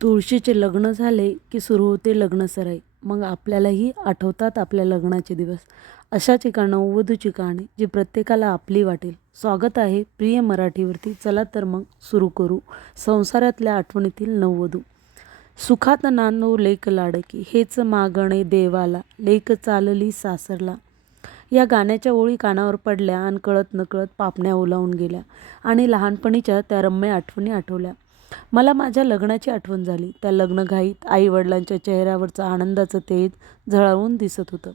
तुळशीचे लग्न झाले की सुरू होते लग्नसराई. मग आपल्यालाही आठवतात आपल्या लग्नाचे दिवस. अशाच एका नववधूची कहाणी जी प्रत्येकाला आपली वाटेल. स्वागत आहे प्रिय मराठीवरती. चला तर मग सुरू करू संसारातल्या आठवणीतील नववधू. सुखात नांदो लेक लाडकी, हेच मागणे देवाला, लेक चालली सासरला. या गाण्याच्या ओळी कानावर पडल्या आणि कळत नकळत पापण्या ओलावून गेल्या आणि लहानपणीच्या त्या रम्य आठवणी आठवल्या. मला माझ्या लग्नाची आठवण झाली. त्या लग्नघाईत आईवडिलांच्या चेहऱ्यावरचं आनंदाचं तेज झळावून दिसत होतं.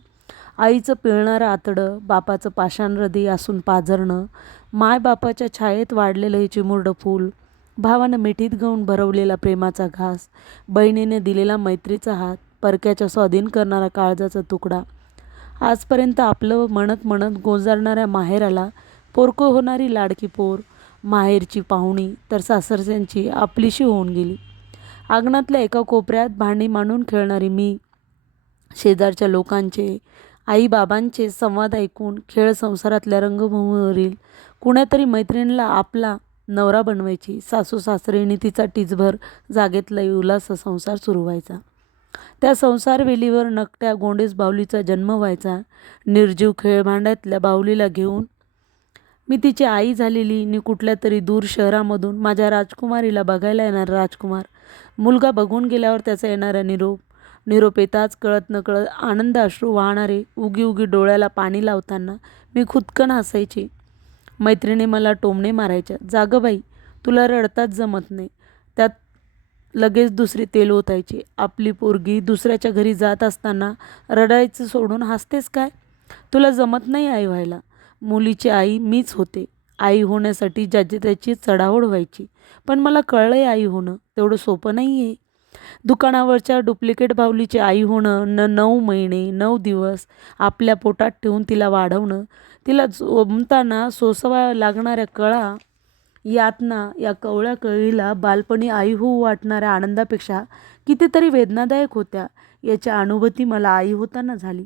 आईचं पिळणारं आतडं, बापाचं पाषाण हृदय असून पाझरणं, मायबापाच्या छायेत वाढलेलं हे चिमुरडं फूल, भावानं मिठीत घेऊन भरवलेला प्रेमाचा घास, बहिणीने दिलेला मैत्रीचा हात, परक्याच्या स्वाधीन करणारा काळजाचा तुकडा. आजपर्यंत आपलं म्हणत म्हणत गोंजारणाऱ्या माहेराला पोरकं होणारी लाडकी पोर, माहेरची पाहुणी तर सासरच्यांची आपलीशी होऊन गेली. अंगणातल्या एका कोपऱ्यात भांडी मांडून खेळणारी मी, शेजारच्या लोकांचे, आईबाबांचे संवाद ऐकून खेळ संसारातल्या रंगभूमीवरील कुणातरी मैत्रिणीला आपला नवरा बनवायची. सासू सासरेंनी तिचा टिचभर जागेतला उल्हास संसार सुरू व्हायचा. त्या संसारवेलीवर नकट्या गोंडेस बाहुलीचा जन्म व्हायचा. निर्जीव खेळभांड्यातल्या बाहुलीला घेऊन मी तिची आई झालेली नि कुठल्या तरी दूर शहरामधून माझ्या राजकुमारीला बघायला येणार राजकुमार, मुलगा बघून गेल्यावर त्याचा येणारा निरोप येताच कळत नकळत आनंद अश्रू वाहणारे, उगी उगी डोळ्याला पाणी लावताना मी खुदकन हसायची. मैत्रिणी मला टोमणे मारायच्या, जागं बाई, तुला रडताच जमत नाही. त्यात लगेच दुसरी तेल ओतायची, आपली पोरगी दुसऱ्याच्या घरी जात असताना रडायचं सोडून हसतेस काय? तुला जमत नाही आई व्हायला. मुलीची आई मीच होते. आई होण्यासाठी ज्याची त्याची चढाओढ व्हायची. पण मला कळलंय आई होणं तेवढं सोपं नाही आहे. दुकानावरच्या डुप्लिकेट बाहुलीची आई होणं, 9 महिने 9 दिवस आपल्या पोटात ठेवून तिला वाढवणं, तिला जमताना सोसाव्या लागणाऱ्या कळा, यातना, या कवळ्या कळीला बालपणी आई होऊ वाटणाऱ्या आनंदापेक्षा कितीतरी वेदनादायक होत्या. याची अनुभूती मला आई होताना झाली.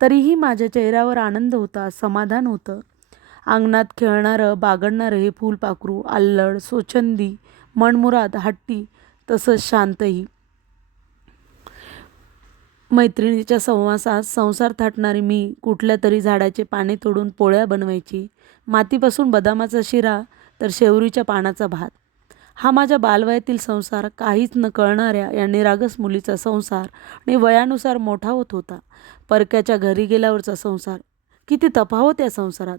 तरीही माझ्या चेहऱ्यावर आनंद होता, समाधान होतं. अंगणात खेळणारं बागडणारं हे फुलपाखरू अल्लड, स्वच्छंदी, मनमुराद, हट्टी, तसंच शांतही. मैत्रिणीच्या सहवासात संसार थाटणारी मी कुठल्या तरी झाडाचे पाने तोडून पोळ्या बनवायची. मातीपासून बदामाचा शिरा तर शेवरीच्या पानाचा भात. हा माझ्या बालवयातील संसार काहीच न कळणाऱ्या या निरागस मुलीचा संसार आणि वयानुसार मोठा होत होता. परक्याच्या घरी गेल्यावरचा संसार, किती तफावत या संसारात.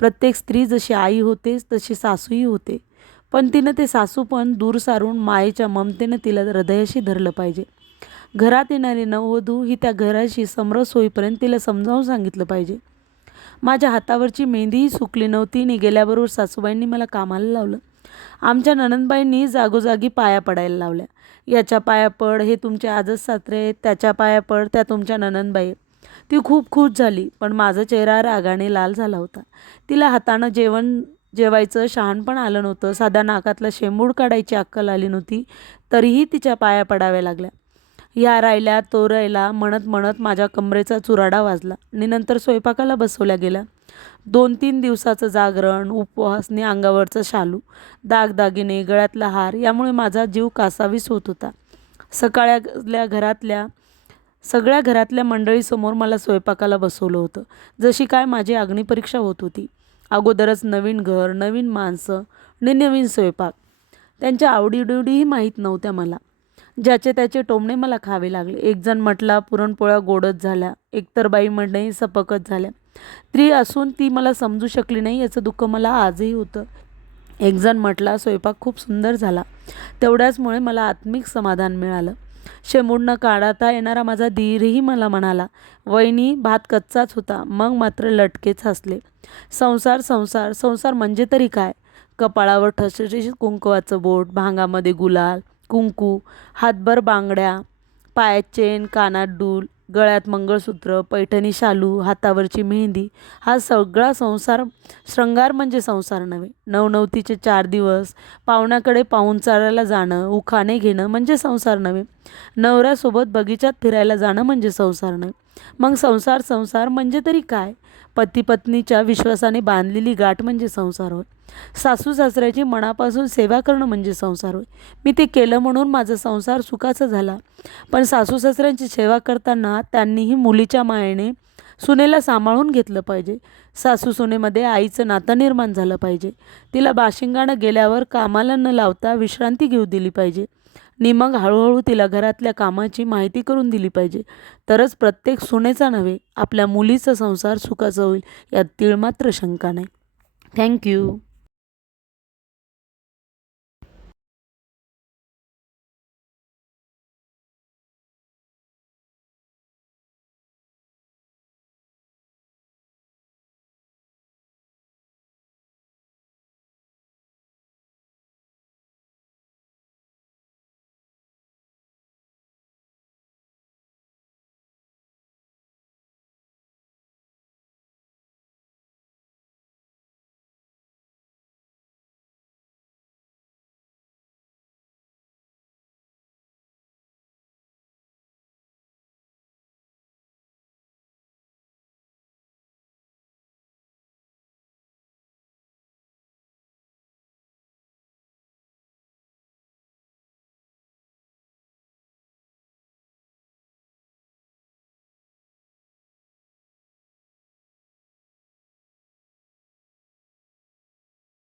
प्रत्येक स्त्री जशी आई होतेच तशी सासूही होते. पण तिनं ते सासूपण दूर सारून मायेच्या ममतेनं तिला हृदयाशी धरलं पाहिजे. घरात येणारी नववधू ही त्या घराशी समरस होईपर्यंत तिला समजावून सांगितलं पाहिजे. माझ्या हातावरची मेहंदीही सुकली नव्हती आणि गेल्याबरोबर सासूबाईंनी मला कामाला लावलं. आमच्या नणंदबाईंनी जागोजागी पाया पडायला लावल्या. याच्या पाया पड, हे तुमचे आजच सासरे आहेत. त्याच्या पाया पड, त्या तुमच्या नणंदबाई. ती खूप खुश झाली, पण माझा चेहरा रागाने लाल झाला होता. तिला हातानं जेवायचं शहाणपण आलं नव्हतं. साध्या नाकातला शेंबूड काढायची अक्कल आली नव्हती. तरीही तिच्या पाया पडाव्या लागल्या. या राहिल्या तो राहिला म्हणत म्हणत माझ्या कमरेचा चुराडा वाजला आणि नंतर स्वयंपाकाला बसवल्या गेला. 2-3 दिवसाचं जागरण, उपवास आणि अंगावरचं शालू, दागदागिने, गळ्यातला हार यामुळे माझा जीव कासावीस होत होता. सगळ्या घरातल्या मंडळीसमोर मला स्वयंपाकाला बसवलं होतं. जशी काय माझी अग्निपरीक्षा होत होती. अगोदरच नवीन घर, नवीन माणसं आणि नवीन स्वयंपाक. त्यांच्या आवडीनिवडीही माहीत नव्हत्या मला. ज्याचे त्याचे टोमणे मला खावे लागले. एकजण म्हटला पुरणपोळ्या गोडच झाल्या, एकतर बाई म्हणे सपकच झाल्या. स्त्री असून ती मला समजू शकली नाही याचं दुःख मला आजही होतं. एकजण म्हटला स्वयंपाक खूप सुंदर झाला. तेवढ्याचमुळे मला आत्मिक समाधान मिळालं. शेंबूड न काढता येणारा माझा दीरही मला म्हणाला, वहिनी भात कच्चाच होता. मग मात्र लटकेच हसले. संसार संसार संसार म्हणजे तरी काय? कपाळावर ठसठशीत कुंकवाचं बोट, भांगामध्ये गुलाल, कुंकू, हातभर बांगड्या, पायात चेन, कानात डूल, गळ्यात मंगळसूत्र, पैठणी शालू, हातावरची मेहंदी, हा सगळा संसार. शृंगार म्हणजे संसार नव्हे. नवनवतीचे 4 दिवस पाहुण्याकडे पाहुणचाराला जाणं, उखाणे घेणं म्हणजे संसार नव्हे. नवऱ्यासोबत बगीचात फिरायला जाणं म्हणजे संसार नव्हे. मग संसार संसार म्हणजे तरी काय? पती पत्नीच्या विश्वासाने बांधलेली गाठ म्हणजे संसार होय. सासू सासऱ्याची मनापासून सेवा करणं म्हणजे संसार होय. मी ते केलं म्हणून माझा संसार सुखाचा झाला. पण सासू सासऱ्यांची सेवा करताना त्यांनीही मुलीच्या मायेने सुनेला सांभाळून घेतलं पाहिजे. सासू सुनेमध्ये आईचं नातं निर्माण झालं पाहिजे. तिला बाशिंगानं गेल्यावर कामाला न लावता विश्रांती घेऊ दिली पाहिजे. मग हळूहळू तिला घरातल्या कामाची माहिती करून दिली पाहिजे. तरच प्रत्येक सुनेचा नव्हे, आपल्या मुलीचा संसार सुखाचा होईल, यात तीळमात्र शंका नाही. थँक्यू.